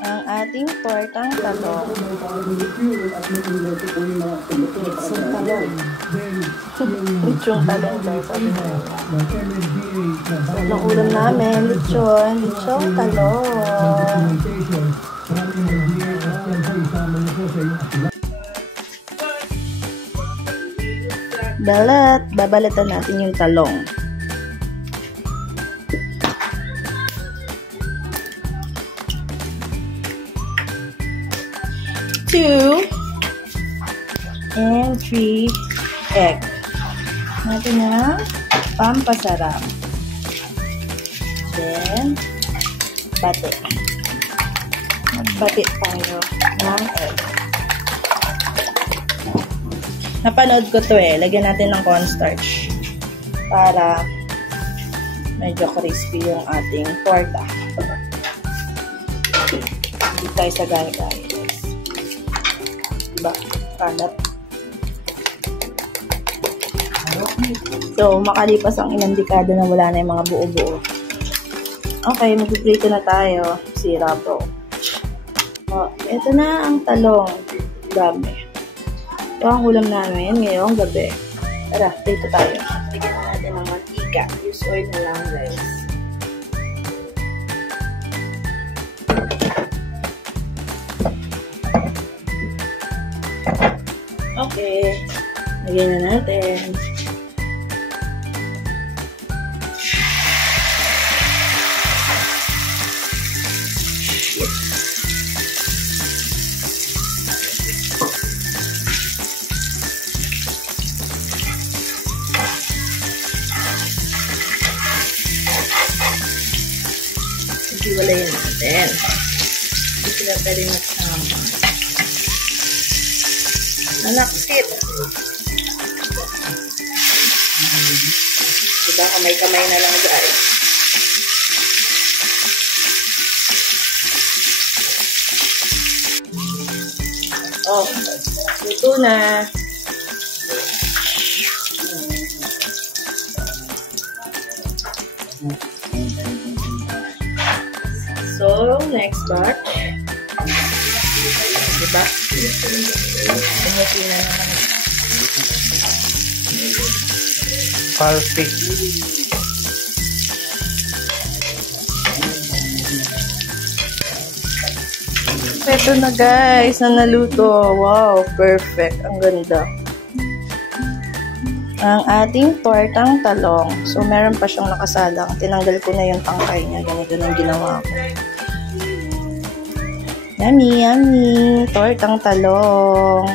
Ang ating tortang talong. Litsong talong. Litsong talong daw, sabi mo. Anong ulam namin? Litsong talong. Babalatan natin yung talong. Two and 3 egg. Natin na pampasarap. Then, bati. Magbati tayo ng egg. Napanood ko to lagyan natin ng cornstarch para medyo crispy yung ating torta. Hindi tayo sa gani-gani. Diba? Kalat. So, makalipas ang ilang dekada na wala na yung mga buo-buo. Okay, magpiprito na tayo. Sira bro. Oh, ito na ang talong. Dami. Ito ang ulam namin ngayong gabi. Tara, prito tayo. Bigyan na natin ng mantika. Use oil na lang, guys. Okay. Lagyan na natin. Hiwalayan natin. Hindi sila pwede magsama. Nalaksit. Diba? Kamay-kamay na lang, guys. Oh, luto na. So, next batch. Diba? Umuti na naman. Perfect. Ito na guys, na naluto. Wow, perfect. Ang ganda. Ang ating tortang talong. So, meron pa siyang nakasalang. Tinanggal ko na yung tangkay niya. Ganito lang ginawa ko. Yummy, yummy. Tortang talong.